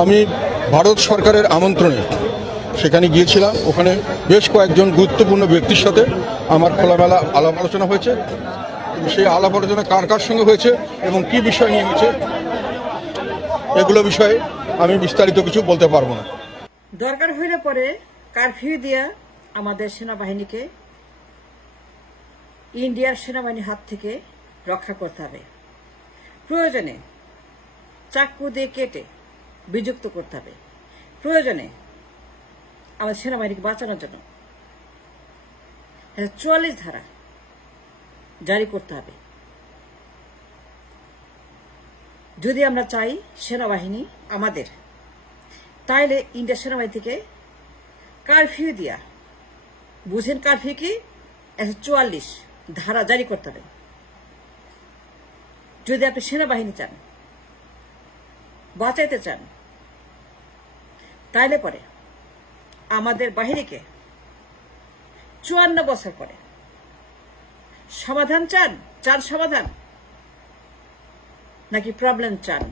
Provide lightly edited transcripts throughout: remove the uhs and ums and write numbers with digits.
আমি ভারত সরকারের আমন্ত্রণে সেখানে গিয়েছিলাম। ওখানে বেশ কয়েকজন গুরুত্বপূর্ণ ব্যক্তির সাথে আমার খোলামেলা আলাপ আলোচনা হয়েছে। সেই আলাপ আলোচনা কার কার সঙ্গে হয়েছে এবং কি বিষয় নিয়ে হয়েছে এগুলো বিষয়ে আমি বিস্তারিত কিছু বলতে পারবো না। দরকার হইলে পরে কারফিউ দিয়া আমাদের সেনাবাহিনীকে ইন্ডিয়ার সেনাবাহিনীর হাত থেকে রক্ষা করতে হবে। প্রয়োজনে চাকু দিয়ে কেটে বিযুক্ত করতে হবে। প্রয়োজনে আমাদের সেনাবাহিনীকে বাঁচানোর জন্য 44 ধারা জারি করতে হবে। যদি আমরা চাই সেনাবাহিনী আমাদের, তাইলে ইন্ডিয়ার সেনাবাহিনী থেকে কারফিউ দিয়া, বুঝেন কারফিউ কি, 144 ধারা জারি করতে হবে। যদি আপনি সেনাবাহিনী চান, বাঁচাইতে চান, তাইলে পরে আমাদের বাহিনীকে 54 বছর পরে সমাধান চান সমাধান, নাকি প্রবলেম চান,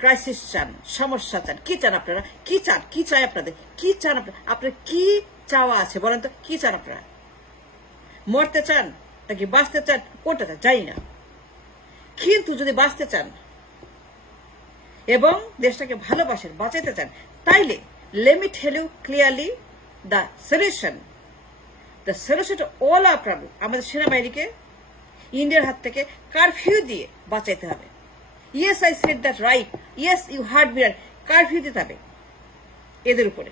ক্রাইসিস চান, সমস্যা চান? কি চান আপনারা? কি চান? কি চাই আপনাদের? কি চান আপনারা? আপনার কি চাওয়া আছে বলেন তো? কি চান আপনারা? মরতে চান নাকি বাঁচতে চান? কোনটা চান জানি না, কিন্তু যদি বাঁচতে চান এবং দেশটাকে ভালোবাসেন, বাঁচাইতে চান, তাইলে let me tell you clearly the solution to all our problem, আমাদের সেনাবাহিনীকে ইন্ডিয়ার হাত থেকে কারফিউ দিয়ে বাঁচাইতে হবে। Yes, I said that right. Yes, you heard me right. Curfew দিতে হবে এদের উপরে।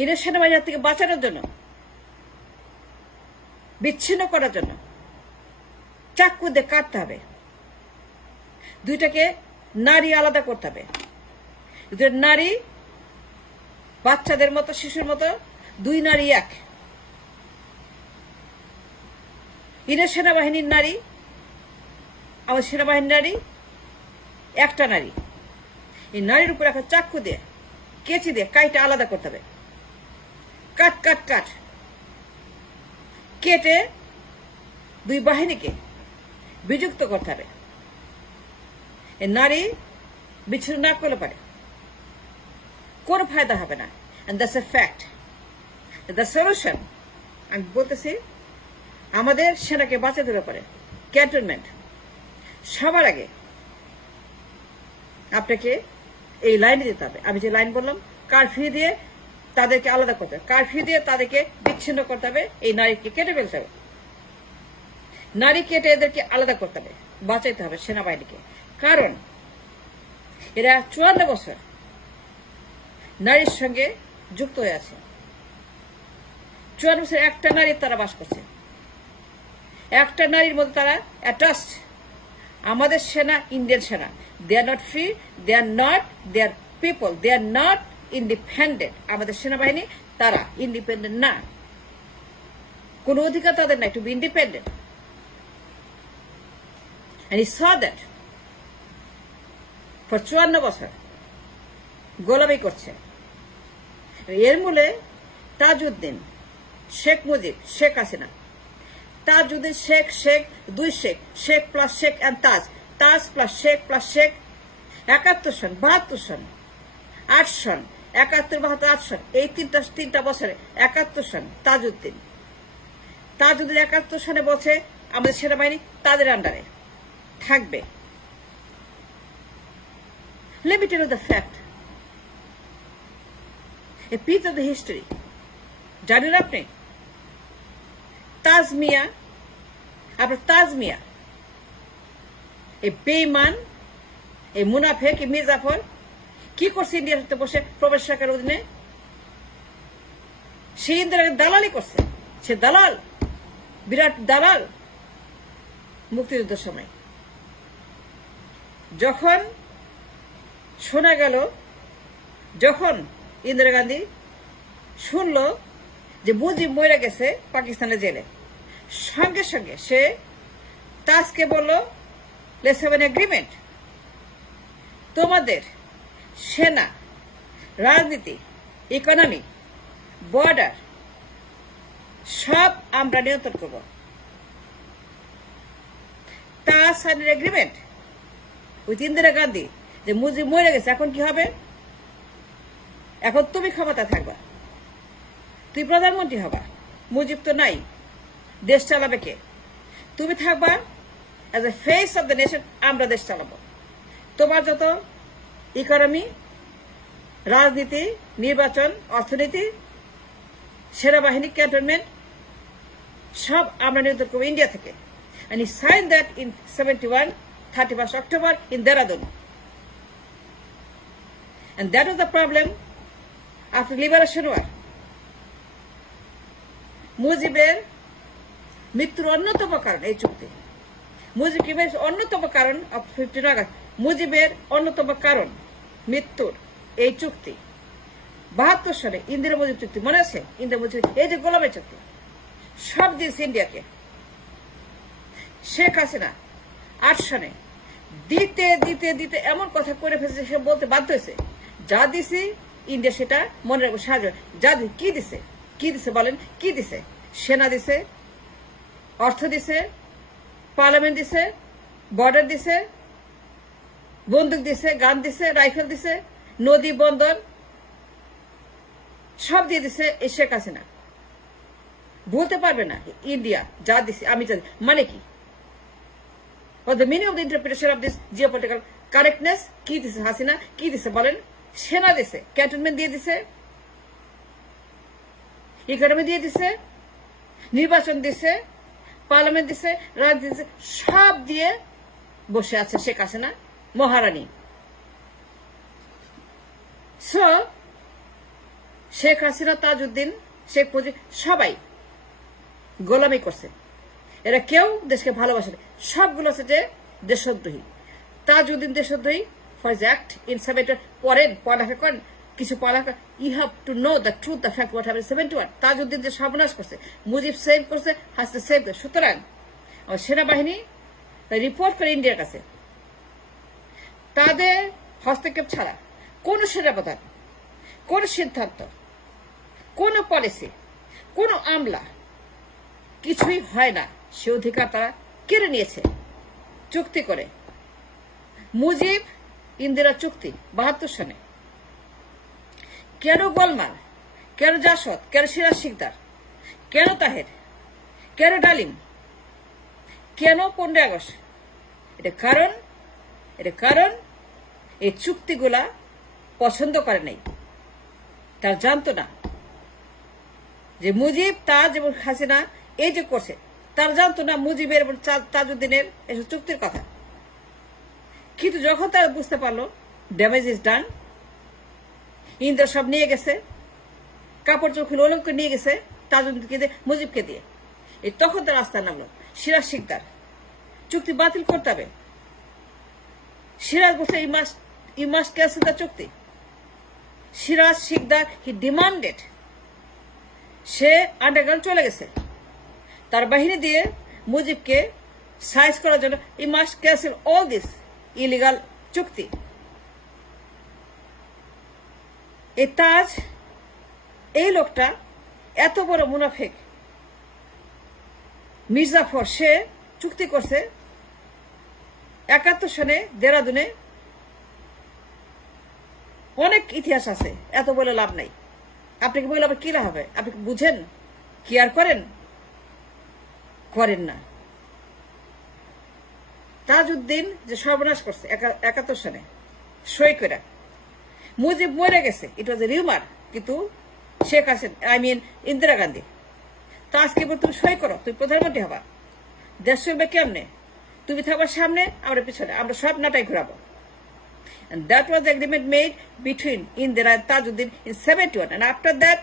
ইন্ডিয়ার সেনাবাহিনীর হাত থেকে বাঁচানোর জন্য, বিচ্ছিন্ন করার জন্য চাকু দিয়ে কাটতে হবে। দুইটাকে নারী আলাদা করতে হবে। নারী বাচ্চাদের মতো, শিশুর মতো, দুই নারী এক। ইন্ডিয়ার সেনাবাহিনীর নারী, আমার সেনাবাহিনীর নারী একটা নারী। এই নারীর উপর একটা চাকু দিয়ে, কেচি দিয়ে কাইটা আলাদা করতে হবে। কাট কাট কাট কেটে দুই বাহিনীকে বিযুক্ত করতে হবে। এই নারী বিচ্ছিন্ন না করলে পারে কোনো ফায়দা হবে না। and that's a fact. the solution, আমি বলতেছি, আমাদের সেনাকে বাঁচাতে পারে ক্যান্টনমেন্ট। সবার আগে আপনাকে এই লাইনে দিতে হবে। আমি যে লাইন বললাম, কারফিউ দিয়ে তাদেরকে আলাদা করতে হবে, কারফিউ দিয়ে তাদেরকে বিচ্ছিন্ন করতে হবে, এই নারীকে কেটে ফেলতে হবে। নারী কেটে এদেরকে আলাদা করতে হবে, বাঁচাইতে হবে সেনাবাহিনীকে। কারণ এরা 54 বছর নারীর সঙ্গে যুক্ত হয়ে আছে। 54 বছর একটা নারীর তারা বাস করছে, একটা নারীর মধ্যে তারা অ্যাটাচড। আমাদের সেনা, ইন্ডিয়ান সেনা, they are not free, they are not their people, they are not independent. আমাদের সেনাবাহিনী তারা ইন্ডিপেন্ডেন্ট না, কোনো অধিকার তাদের নাই to be independent. And he saw that for 54 বছর গোলামি করছে। এর মূলে তাজউদ্দিন, শেখ মুজিব, শেখ হাসিনা, তাজউদ্দিন শেখ, শেখ দুই Sheikh, Sheikh plus Sheikh and Taj, Taj plus Sheikh plus Sheikh, 71 সন, 72 সন, 8 সন, 71, 72, 8 সন, এই তিনটা বছরে 71 সন। তাজউদ্দিন 71 সনে বলছে আমাদের সেনাবাহিনী তাদের আন্ডারে থাকবে। Let me tell you the fact, a piece of the history. জানেন আপনি তাজ মিয়া, আপনার তাজ মিয়া, এই বেঈমান, এই মুনাফেক, এই মির্জাফর কি করছে ইন্ডিয়ার সাথে বসে প্রবেশ সরকারের অধীনে? সে ইন্দিরাকে দালালি করছে। সে দালাল, বিরাট দালাল। মুক্তিযুদ্ধের সময় যখন শোনা গেল, যখন ইন্দিরা গান্ধী শুনল যে মুজিব মরে গেছে পাকিস্তানের জেলে, সঙ্গে সঙ্গে সে তাজকে বলল, লেটস হ্যাভ অ্যান এগ্রিমেন্ট। তোমাদের সেনা, রাজনীতি, ইকোনমি, বর্ডার সব আমরা নিয়ন্ত্রণ করব। Taj sign agreement with Indira Gandhi যে মুজিব মরে গেছে, এখন কি হবে? এখন তুমি ক্ষমতা থাকবা, তুই প্রধানমন্ত্রী হবা, মুজিব তো নাই, দেশ চালাবে কে? তুমি থাকবা as a face of the nation, আমরা দেশ চালাবো। তোমার যত ইকোনমি, রাজনীতি, নির্বাচন, অর্থনীতি, সেনাবাহিনী, ক্যান্টনমেন্ট সব আমরা নিয়ন্ত্রণ করবো ইন্ডিয়া থেকে। And he signed that in 71, 31st October in Dehradun. And that was the problem after liberation war. মুজিবের মৃত্যুর অন্যতম কারণ এই চুক্তি। মুজিবের অন্যতম কারণ 15 আগস্ট, মুজিবের অন্যতম কারণ মৃত্যুর এই চুক্তি। 72 সালে ইন্দিরা মুজিব চুক্তি, মনে আছে? ইন্দিরা মুজিব, এই যে গোলামের চুক্তি, সব দিয়েছে ইন্ডিয়াকে। শেখ হাসিনা 8 সালে দিতে দিতে দিতে এমন কথা করে ফেলেছে, সে বলতে বাধ্য হয়েছে যা দিছি ইন্ডিয়া সেটা মনে রাখবো, সাহায্য। যা কি দিছে, কি দিছে বলেন, কি দিছে? সেনা দিছে, অর্থ দিছে, পার্লামেন্ট দিছে, বর্ডার দিছে, বন্দুক দিছে, গান দিছে, রাইফেল দিছে, নদী বন্দর সব দিয়ে দিছে এই শেখ হাসিনা। বলতে পারবে না ইন্ডিয়া যা দিছে আমি জানি মানে কি? What the meaning of the interpretation of this geopolitical correctness? কি দিছে হাসিনা, কি দিছে বলেন? সেনা দিছে, ক্যান্টনমেন্ট দিয়ে দিছে, ইকোনমি দিয়ে দিছে, নির্বাচন দিছে, পার্লামেন্ট দিছে, রাজনীতি দিছে, সব দিয়ে বসে আছে শেখ হাসিনা মহারানী। সো শেখ হাসিনা, তাজউদ্দিন, শেখ মুজিব সবাই গোলামি করছে। এরা কেউ দেশকে ভালোবাসে না, সবগুলো হচ্ছে যে দেশদ্রোহী। তাজউদ্দিন দেশদ্রোহী ফর হিজ অ্যাক্ট ইন 71। পড়েন, পড়ালেখা করেন, কিছু পড়ালেখা। You have to know the truth, the fact, what happened 71। Tajuddin যে সর্বনাশ করছে, মুজিব সেভ করছে, হাসিনা সেভ করছে। সুতরাং সেনাবাহিনী রিপোর্ট করে ইন্ডিয়ার কাছে, তাদের হস্তক্ষেপ ছাড়া কোন সেনাপ্রধান, কোন সিদ্ধান্ত, কোন পলিসি, কোন আমলা কিছুই হয় না। সে অধিকার তারা কেড়ে নিয়েছে চুক্তি করে। মুজিব ইন্দিরা চুক্তি 72 সনে কেন গোলমাল, কেন জাসদ, কেন সিরাজ শিকদার, কেন তাহের, কেন ডালিম, কেন 15 আগস্ট? এটা কারণ এই চুক্তিগুলা পছন্দ করে নাই। তার জানতো না যে মুজিব, তাজ এবং হাসিনা এই যে করছে, তার জানতো না মুজিবের এবং তাজউদ্দিনের এসব চুক্তির কথা। কিন্তু যখন তারা বুঝতে পারলো ড্যামেজ ইজ ডান, ইন্দিরা সব নিয়ে গেছে, কাপড় চোখে ওলঙ্ক নিয়ে গেছে তাজউদ্দিনকে দিয়ে, মুজিবকে দিয়ে, এই তখন তার রাস্তায় নামলো। সিরাজ শিকদার চুক্তি বাতিল করতে হবে। সিরাজ বলছে ইউ মাস্ট ক্যান্সেল দ্য চুক্তি। সিরাজ শিকদার হি ডিমান্ডেড, সে আন্ডারগ্রাউন্ড চলে গেছে তার বাহিনী দিয়ে মুজিবকে সাইজ করার জন্য। You must cancel all this illegal চুক্তি। এই তাজ, এই লোকটা এত বড় মুনাফিক মির্জাফর, সে চুক্তি করছে 71 সনে দেরাদুনে। অনেক ইতিহাস আছে, এত বলে লাভ নাই। আপনি কি বলে আবার কি লাভ হবে? আপনি বুঝেন, কি আর করেন না। তাজউদ্দিন যে সর্বনাশ করছে 71 সনে সই করে, মুজিব মরে গেছে, ইট ওয়াজ এ রিউমার। কিন্তু শেখ হাসিনা, ইন্দিরা গান্ধী, তা আজকে তুমি সই করো, তুমি প্রধানমন্ত্রী হবা, দেশ চলবে কেমনে? তুমি থাকবার সামনে, আমরা পিছনে, আমরা সব নাটাই ঘুরাবো। And that was the agreement made between Indira and Tajuddin in 71. And after that,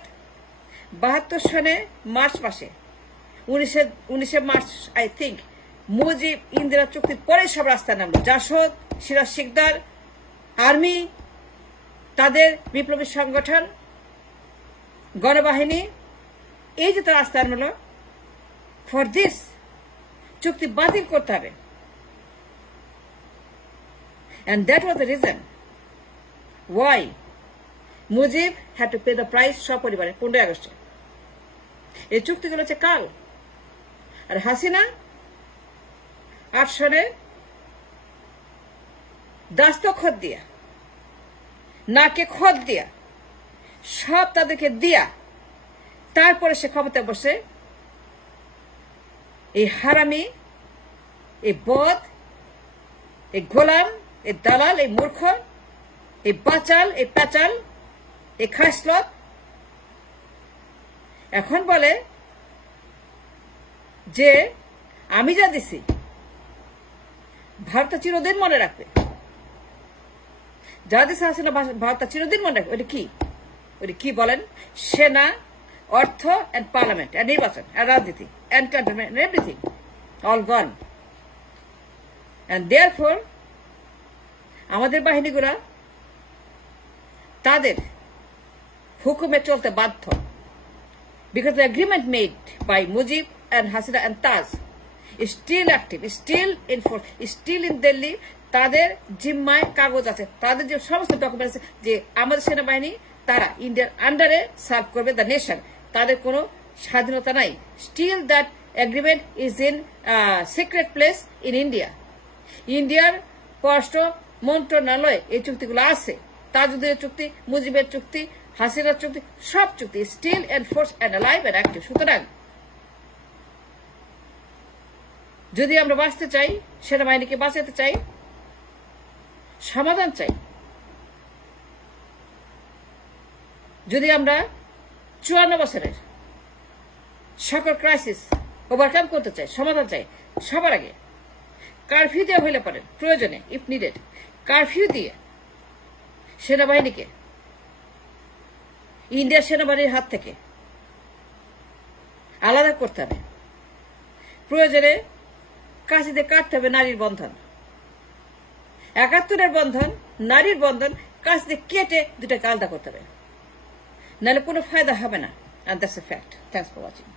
72 সনে মার্চ মাসে, 19 March I think, Mujib Indira চুক্তির পরে সব রাস্তায় নামলো। জাসদ, সিরাজ শিকদার, আর্মি, তাদের বিপ্লবী সংগঠন, গণবাহিনী, এই যে তার রাস্তায় নামলো ফর দিস, চুক্তি বাতিল করতে হবে। And that was the reason why Mujib had to pay the price সপরিবারে 15 আগস্টে। এই চুক্তিগুলো হচ্ছে কাল। আর হাসিনা 8 সনে দাস্তখত দিয়ে নাকে খত দিয়া, সব তাদেরকে দিয়া, তারপরে সে ক্ষমতায় বসে এই হারামি, এই বদ, এই গোলাম, এই দালাল, এই মূর্খ, এই বাচাল, এই প্যাচাল, এই খাসলত এখন বলে যে আমি যা দিছি ভারত চিরদিন মনে রাখবে। যা দিছে আসলে ভারত চিরদিন মনে রাখবে। ওটা কি? ওটা কি বলেন? সেনা, অর্থ, এন্ড পার্লামেন্ট, এন্ড নির্বাচন, এন্ড রাজনীতি, and cantonment, everything all gone. And therefore আমাদের বাহিনীগুলা তাদের হুকুমে চলতে বাধ্য। Because the agreement made by Mujib and Hasina and Taz is still active, is still in force, is still in Delhi. তাদের জিম্মায় কাগজ আছে, তাদের যে সমস্ত ডকুমেন্ট আছে যে আমাদের সেনাবাহিনী তারা ইন্ডিয়ার আন্ডারে সার্ভ করবে দ্য নেশন, তাদের কোনো স্বাধীনতা নাই। Still that agreement is in secret place in India. ইন্ডিয়ার পররাষ্ট্র মন্ত্রণালয়ে এই চুক্তিগুলো আছে। তাজউদ্দিনের চুক্তি, মুজিবের চুক্তি, হাসিনার চুক্তি, সব চুক্তি still enforce and alive and active. সুতরাং যদি আমরা বাঁচতে চাই, সেনাবাহিনীকে বাঁচাতে চাই, সমাধান চাই, যদি আমরা 54 বছরের সকল ক্রাইসিস ওভারকাম করতে চাই, সমাধান চাই, সবার আগে কারফিউ দেওয়া হইলে পারেন প্রয়োজনে, ইফ নিডেড, কারফিউ দিয়ে সেনাবাহিনীকে ইন্ডিয়ার সেনাবাহিনীর হাত থেকে আলাদা করতে হবে। প্রয়োজনে কাশিতে কাটতে হবে নারীর বন্ধন, 71-এর বন্ধন, নারীর বন্ধন কাশিতে কেটে দুটাকে আলাদা করতে হবে, নাহলে কোনো ফায়দা হবে না। And that's a fact. Thanks for watching.